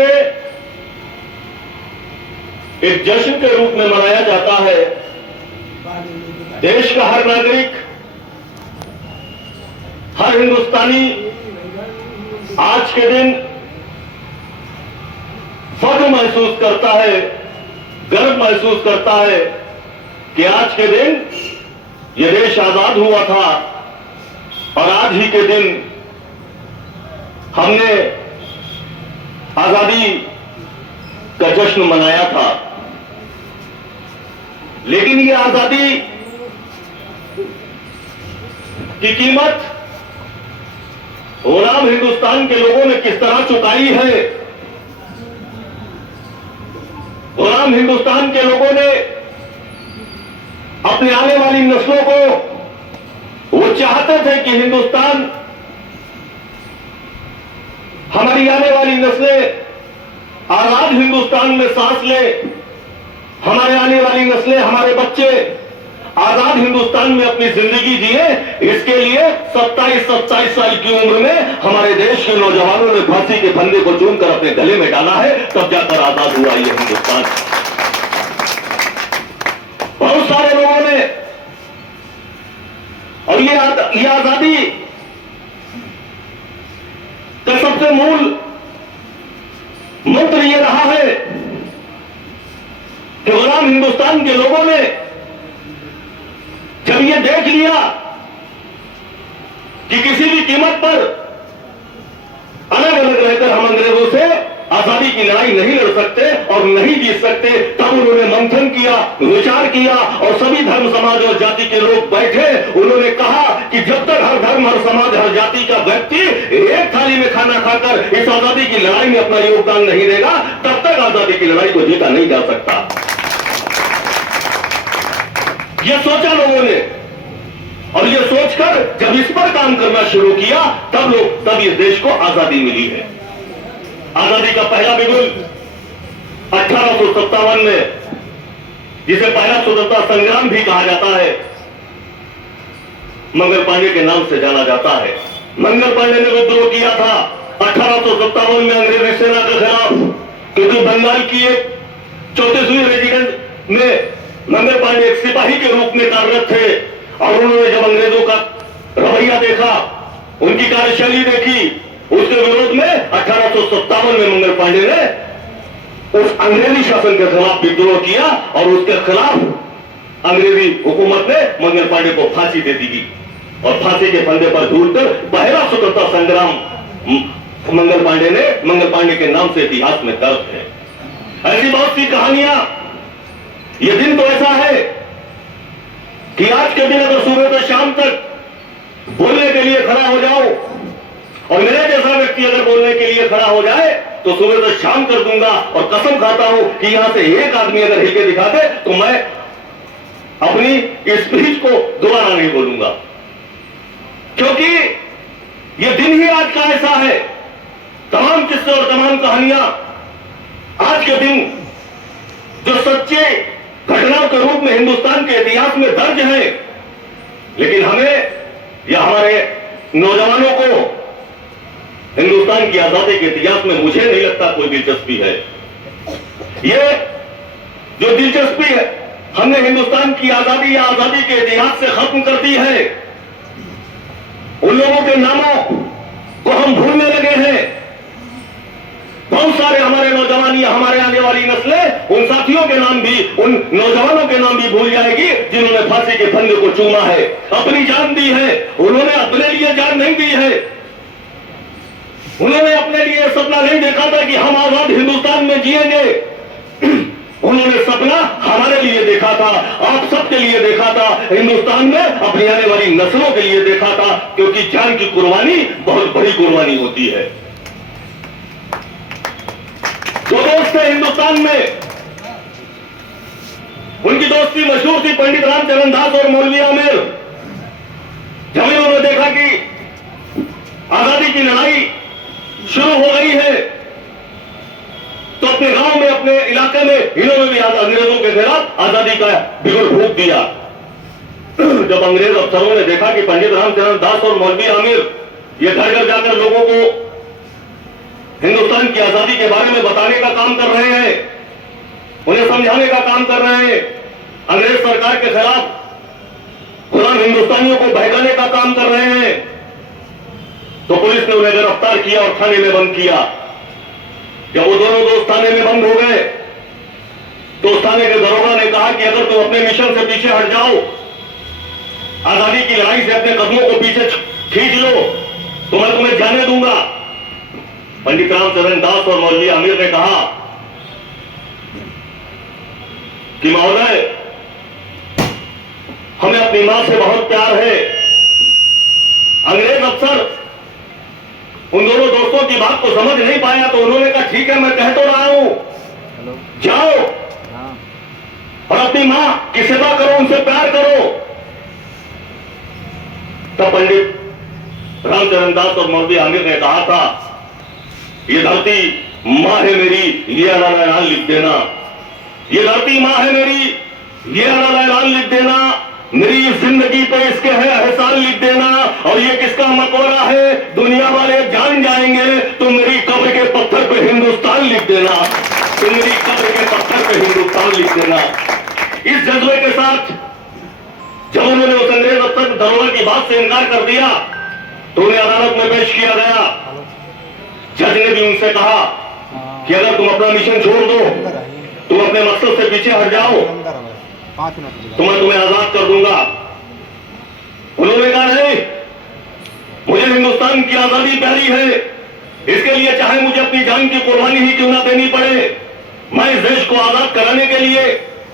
में एक जश्न के रूप में मनाया जाता है। देश का हर नागरिक, हर हिंदुस्तानी आज के दिन फख्र महसूस करता है, गर्व महसूस करता है कि आज के दिन ये देश आजाद हुआ था और आज ही के दिन हमने आजादी का जश्न मनाया था। लेकिन ये आजादी की कीमत गुलाम हिंदुस्तान के लोगों ने किस तरह चुकाई है। गुलाम हिंदुस्तान के लोगों ने अपने आने वाली नस्लों को, वो चाहते थे कि हिंदुस्तान, हमारी आने वाली नस्लें आजाद हिंदुस्तान में सांस ले, हमारे आने वाली नस्लें, हमारे बच्चे आजाद हिंदुस्तान में अपनी जिंदगी जिए। इसके लिए 27 साल की उम्र में हमारे देश के नौजवानों ने फांसी के फंदे को चूमकर अपने गले में डाला है, तब जाकर आजाद हुआ ये हिंदुस्तान। बहुत सारे लोगों ने, और ये आजादी का सबसे मूल मंत्र ये रहा है कि गुलाम हिंदुस्तान के लोगों ने जब ये देख लिया कि किसी भी कीमत पर अलग अलग रहकर हम अंग्रेजों से आजादी की लड़ाई नहीं लड़ सकते और नहीं जीत सकते, तब उन्होंने मंथन किया, विचार किया और सभी धर्म, समाज और जाति के लोग बैठे। उन्होंने कहा कि जब तक हर धर्म, हर समाज, हर जाति का व्यक्ति एक थाली में खाना खाकर इस आजादी की लड़ाई में अपना योगदान नहीं देगा, तब तक आजादी की लड़ाई को जीता नहीं जा सकता। यह सोचा लोगों ने, और यह सोचकर जब इस पर काम करना शुरू किया, तब इस देश को आजादी मिली है। आजादी का पहला बिगुल 1857 में, जिसे पहला स्वतंत्रता संग्राम भी कहा जाता है, मंगल पांडे के नाम से जाना जाता है। मंगल पांडे ने विद्रोह किया था 1857 में अंग्रेजी सेना के खिलाफ, क्योंकि बंगाल की एक 34वीं रेजिमेंट में मंगल पांडे एक सिपाही के रूप में कार्यरत थे और उन्होंने जब अंग्रेजों का रवैया देखा, उनकी कार्यशैली देखी, उसके विरोध में 1857 में मंगल पांडे ने उस अंग्रेजी शासन के खिलाफ विद्रोह किया और उसके खिलाफ अंग्रेजी हुकूमत ने मंगल पांडे को फांसी दे दी और फांसी के फंदे पर झूलकर पहला स्वतंत्रता संग्राम मंगल पांडे के नाम से इतिहास में दर्ज है। ऐसी बहुत सी कहानियां। यह दिन तो ऐसा है कि आज के दिन अगर सुबह से शाम तक बोलने के लिए खड़ा हो जाओ और मेरे जैसा व्यक्ति अगर बोलने के लिए खड़ा हो जाए तो सुबह से शाम कर दूंगा और कसम खाता हूं कि यहां से एक आदमी अगर हिल के दिखा दे तो मैं अपनी स्पीच को दोबारा नहीं बोलूंगा, क्योंकि यह दिन ही आज का ऐसा है। तमाम किस्से और तमाम कहानियां आज के दिन जो सच्चे घटनाओं के रूप में हिंदुस्तान के इतिहास में दर्ज है, लेकिन हमें या हमारे नौजवानों को हिंदुस्तान की आजादी के इतिहास में मुझे नहीं लगता कोई दिलचस्पी है। ये जो दिलचस्पी है हमने हिंदुस्तान की आजादी या आजादी के इतिहास से खत्म कर दी है, उन लोगों के नामों को हम भूलने लगे हैं। बहुत सारे हमारे नौजवान या हमारे आने वाली नस्लें उन साथियों के नाम भी, उन नौजवानों के नाम भी भूल जाएगी जिन्होंने फांसी के फंदे को चूमा है, अपनी जान दी है। उन्होंने अपने लिए जान नहीं दी है, उन्होंने अपने लिए सपना नहीं देखा था कि हम आजाद हिंदुस्तान में जिएंगे। उन्होंने सपना हमारे लिए देखा था, आप सबके लिए देखा था, हिंदुस्तान में अपनी आने वाली नस्लों के लिए देखा था, क्योंकि जान की कुर्बानी बहुत बड़ी कुर्बानी होती है। जो दोस्त थे हिंदुस्तान में, उनकी दोस्ती मशहूर थी पंडित रामचरण दास और मौलवी आमिर। जब उन्होंने देखा कि आजादी की लड़ाई शुरू हो गई है तो अपने गांव में, अपने इलाके में इन्होंने भी अंग्रेजों के खिलाफ आजादी का बिगुल फूंक दिया। जब अंग्रेज अफसरों ने देखा कि पंडित रामचरण दास और मौलवी आमिर ये घर घर जाकर लोगों को हिंदुस्तान की आजादी के बारे में बता काम कर रहे हैं, उन्हें समझाने का काम कर रहे हैं, अंग्रेज सरकार के खिलाफ गुलाम हिंदुस्तानियों को बहकाने का काम कर रहे हैं। तो पुलिस ने उन्हें गिरफ्तार किया और थाने में बंद किया। जब वो दोनों दोस्त थाने में बंद हो गए तो उस थाने के दरोगा ने कहा कि अगर तुम अपने मिशन से पीछे हट जाओ, आजादी की लड़ाई से अपने कदमों को पीछे खींच लो, तो मैं तुम्हें जाने दूंगा। पंडित रामचरण दास और मौलवी आमिर ने कहा कि महोदय, हमें अपनी मां से बहुत प्यार है। अंग्रेज अफसर उन दोनों दोस्तों की बात को समझ नहीं पाया तो उन्होंने कहा ठीक है, मैं कह तो रहा हूं, जाओ और अपनी मां की सेवा करो, उनसे प्यार करो। तब पंडित रामचरण दास और मौलवी आमिर ने कहा था, ये धरती मां है मेरी, ये अनाला ऐलान लिख देना। ये धरती मां है मेरी, ये अनाला ऐलान लिख देना। मेरी जिंदगी पे इसके है एहसान लिख देना। और ये किसका मकबरा है, दुनिया वाले जान जाएंगे तो मेरी कब्र के पत्थर पे हिंदुस्तान लिख देना। तो मेरी कब्र के पत्थर पे हिंदुस्तान लिख देना। इस जज्बे के साथ जब उन्होंने उस अंग्रेज अफसर दरोगा की बात से इनकार कर दिया तो उन्हें अदालत में पेश किया गया। जज ने भी उनसे कहा कि अगर तुम अपना मिशन छोड़ दो, तुम अपने मकसद से पीछे हट जाओ, तो मैं तुम्हें आजाद कर दूंगा। उन्होंने कहा नहीं, मुझे हिंदुस्तान की आजादी प्यारी है, इसके लिए चाहे मुझे अपनी जान की कुर्बानी ही क्यों ना देनी पड़े, मैं इस देश को आजाद कराने के लिए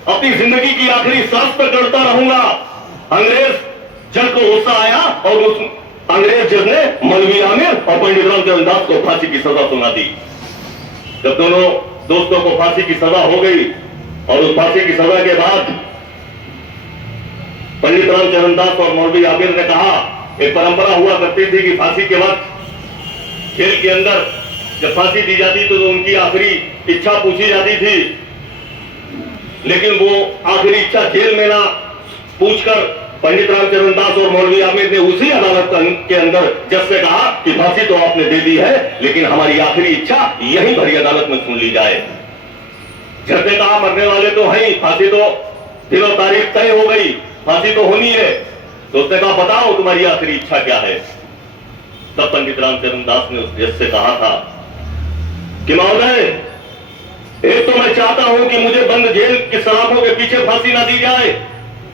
अपनी जिंदगी की आखिरी सांस तक लड़ता रहूंगा। अंग्रेज जज को गुस्सा आया और उस अंग्रेज जज ने मौलवी आमिर और पंडित रामचरण दास को फांसी की सजा सुना दी। जब दोनों दोस्तों को फांसी की सजा हो गई और उस फांसी की सजा के बाद पंडित रामचरण दास और मौलवी आमिर ने कहा, एक परंपरा हुआ करती थी कि फांसी के वक्त जेल के अंदर जब फांसी दी जाती तो उनकी आखिरी इच्छा पूछी जाती थी, लेकिन वो आखिरी इच्छा जेल में ना पूछकर पंडित रामचरण दास और मौलवी आमिर ने उसी अदालत के अंदर जज से कहा कि फांसी तो आपने दे दी है, लेकिन हमारी आखिरी इच्छा यहीं भरी अदालत में सुन ली जाए। जज ने कहा मरने वाले तो हैं, फांसी तो दिन और तारीख तय हो गई, फांसी तो होनी है। तो उसने कहा बताओ तुम्हारी आखिरी इच्छा क्या है। तब पंडित रामचरण दास ने उस जज से कहा था कि महोदय, एक तो मैं चाहता हूं कि मुझे बंद जेल की सलाखों के पीछे फांसी ना दी जाए,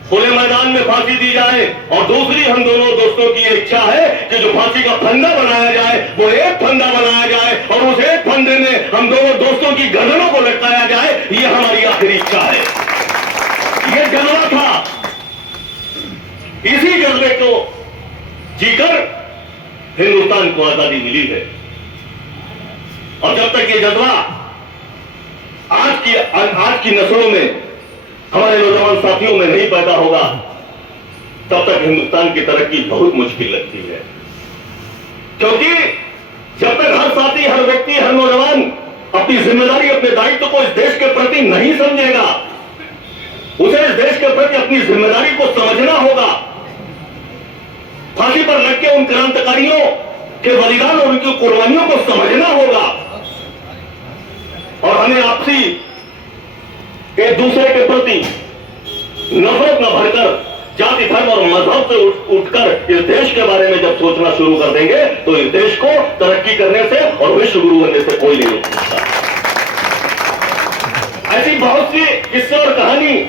खुले मैदान में फांसी दी जाए। और दूसरी हम दोनों दोस्तों की इच्छा है कि जो फांसी का फंदा बनाया जाए वो एक फंदा बनाया जाए और उस एक फंदे में हम दोनों दोस्तों की गर्दनों को लटकाया जाए। ये हमारी आखिरी इच्छा है। ये जज्बा था, इसी जज्बे को जीकर हिंदुस्तान को आजादी मिली है। और जब तक ये जज्बा आज की नस्लों में, हमारे नौजवान साथियों में नहीं पैदा होगा, तब तक हिंदुस्तान की तरक्की बहुत मुश्किल लगती है। क्योंकि जब तक हर साथी, हर व्यक्ति, हर नौजवान अपनी जिम्मेदारी, अपने दायित्व को इस देश के प्रति नहीं समझेगा, उसे इस देश के प्रति अपनी जिम्मेदारी को समझना होगा। फांसी पर लटके उन क्रांतिकारियों के बलिदान और उनकी कुर्बानियों को समझना होगा। और हमें आपसी एक दूसरे के प्रति नफरत न भरकर जाति, धर्म और मजहब से उठकर इस देश के बारे में जब सोचना शुरू कर देंगे तो इस देश को तरक्की करने से और विश्व गुरु बनने से कोई नहीं रोक सकता। ऐसी बहुत सी किस्से